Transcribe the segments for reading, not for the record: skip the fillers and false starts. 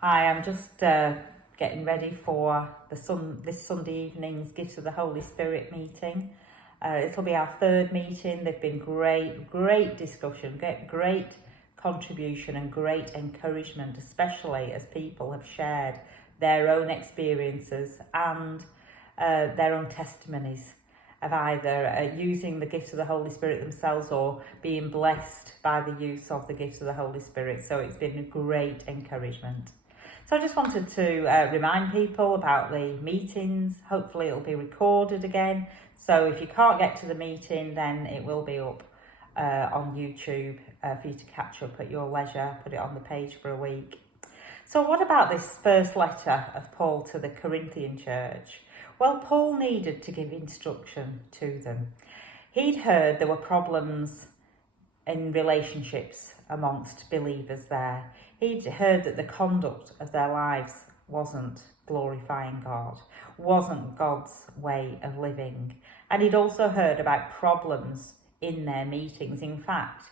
Hi, I'm just getting ready for this Sunday evening's Gifts of the Holy Spirit meeting. It'll be our third meeting. They've been great discussion, great contribution and great encouragement, especially as people have shared their own experiences and their own testimonies of either using the gifts of the Holy Spirit themselves or being blessed by the use of the gifts of the Holy Spirit. So it's been a great encouragement. So I just wanted to remind people about the meetings. Hopefully it'll be recorded again. So if you can't get to the meeting, then it will be up on YouTube for you to catch up at your leisure. Put it on the page for a week. So what about this first letter of Paul to the Corinthian church? Well, Paul needed to give instruction to them. He'd heard there were problems in relationships amongst believers there. He'd heard that the conduct of their lives wasn't glorifying God, wasn't God's way of living. And he'd also heard about problems in their meetings. In fact,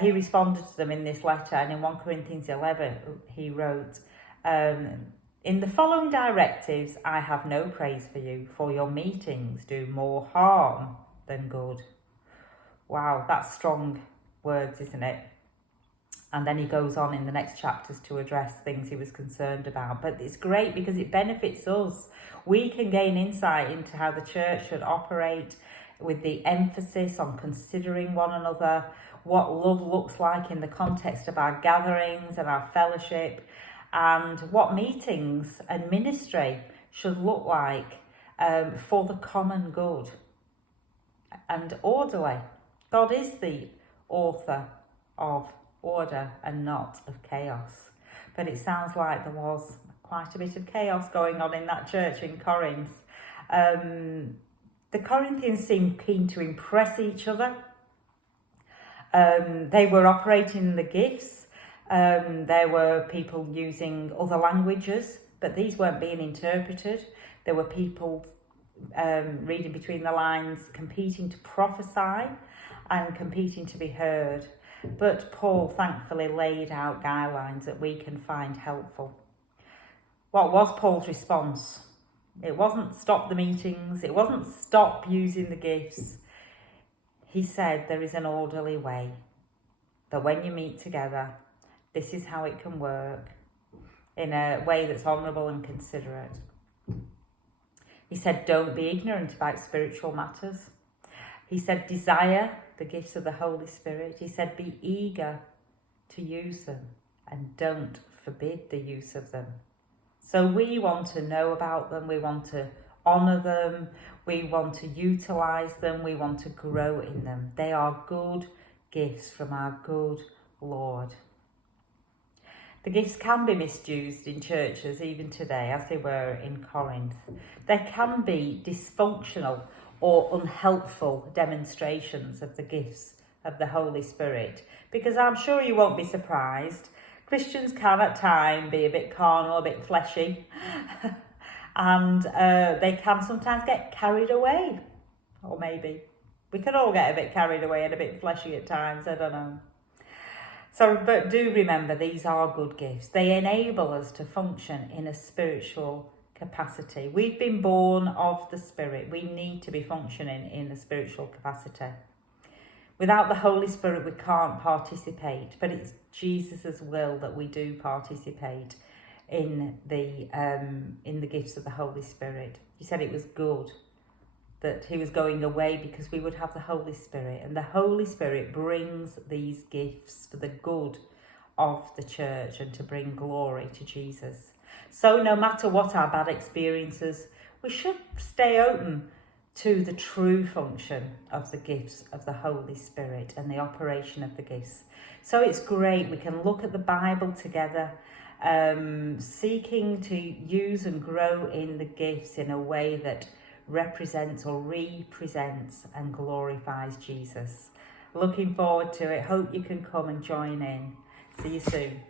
he responded to them in this letter, and in 1 Corinthians 11, he wrote, in the following directives, I have no praise for you, for your meetings do more harm than good. Wow, that's strong words, isn't it? And then he goes on in the next chapters to address things he was concerned about. But it's great because it benefits us. We can gain insight into how the church should operate with the emphasis on considering one another, what love looks like in the context of our gatherings and our fellowship, and what meetings and ministry should look like for the common good and orderly. God is the author of order and not of chaos. But it sounds like there was quite a bit of chaos going on in that church in Corinth. The Corinthians seemed keen to impress each other. They were operating in the gifts. There were people using other languages, but these weren't being interpreted. There were people reading between the lines, competing to prophesy and competing to be heard. But Paul thankfully laid out guidelines that we can find helpful. What was Paul's response? It wasn't stop the meetings. It wasn't stop using the gifts. He said there is an orderly way, that when you meet together, this is how it can work in a way that's honourable and considerate. He said, don't be ignorant about spiritual matters. He said, desire the gifts of the Holy Spirit. He said, be eager to use them and don't forbid the use of them. So we want to know about them. We want to honour them. We want to utilise them. We want to grow in them. They are good gifts from our good Lord. The gifts can be misused in churches even today, as they were in Corinth. There can be dysfunctional or unhelpful demonstrations of the gifts of the Holy Spirit, because I'm sure you won't be surprised. Christians can at times be a bit carnal, a bit fleshy, and they can sometimes get carried away. Or maybe we can all get a bit carried away and a bit fleshy at times, I don't know. So, but do remember, these are good gifts. They enable us to function in a spiritual capacity. We've been born of the Spirit. We need to be functioning in a spiritual capacity. Without the Holy Spirit, we can't participate, but it's Jesus' will that we do participate in the gifts of the Holy Spirit. He said it was good that he was going away because we would have the Holy Spirit, and the Holy Spirit brings these gifts for the good of the church and to bring glory to Jesus. So no matter what our bad experiences, we should stay open to the true function of the gifts of the Holy Spirit and the operation of the gifts. So it's great, we can look at the Bible together, seeking to use and grow in the gifts in a way that represents or represents and glorifies Jesus. Looking forward to it. Hope you can come and join in. See you soon.